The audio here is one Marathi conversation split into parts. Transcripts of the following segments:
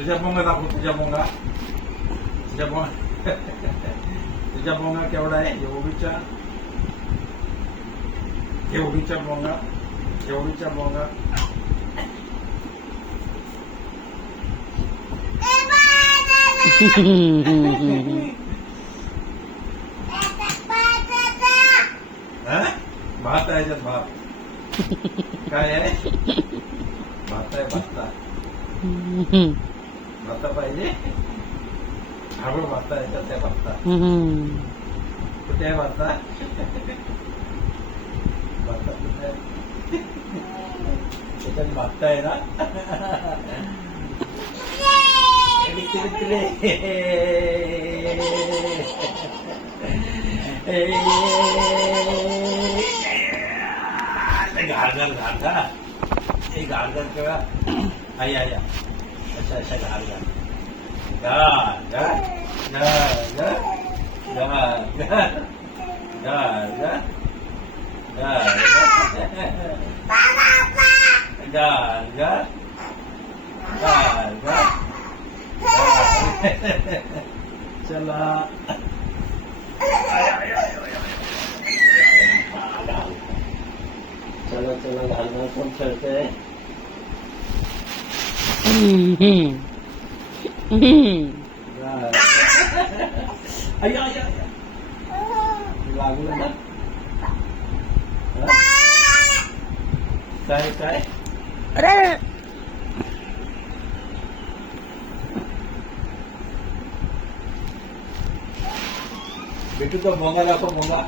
तुझ्या पोंगा दाखव, तुझ्या पोंगा. तुझ्या पोंगा तुझ्या पोंगा केवढा आहे? एवढीच्या एवढीच्या पोंगा, एवढीच्या पोंगा. भात आहे याच्यात, भात. काय आहे? भात आहे, भाता. भाता पाहिजे? हा बघ भाता, याच्यात आहे भाता. कुठे आहे भाता? भाता कुठे आहे? त्याच्यात भाता आहे ना. घारघर घारघर, हे घारघर केव्हा आई आया अशा अशा घारघर घारघर घारघर घारघर घारघर घारघर घारघर. चला चला चला, घालणार कोण खेळतंय? लागलं ना. काय काय बेटू, तो भोंगा दाखव, भोंगा.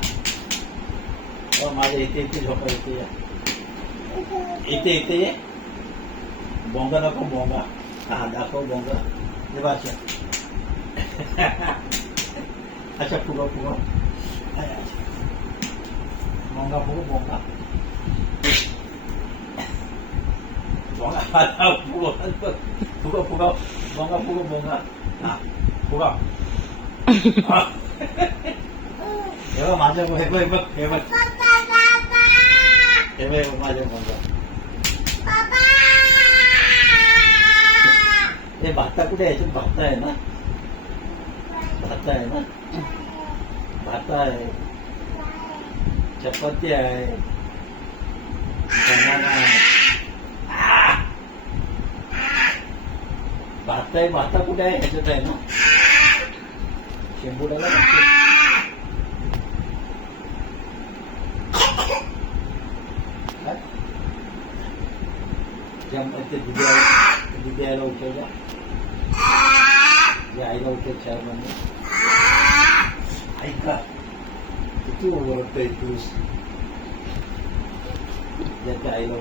माझ्या इथे इथे झोपा, इथे या, इथे इथे ये. भोंगा दाखव, भोंगा. हा दाखव भोंगा. हे वाचा. अच्छा फुगा फुगा, भोंगा फुगा, भोंगा भोंगा फुगा फुगा, भोंगा फुगा, भोंगा. हा फुगा. हे बघ माझ्या, हे बघ, हे बघ, हे बघ, हे बघ माझ्या भोंगा. हे भाता कुठे? याच्यात भाता आहे ना, भाता आहे ना, भाता आहे, चपाती आहे, बनाना. भाता आहे, भाता कुठे आहे? ह्याच्यात आहे ना, शेंबुड्याला. ते दिदी आईला उठवल्या, जे आईला उठव चार म्हणजे. ऐका किती ओरडतोय तू, ज्याच्या आईला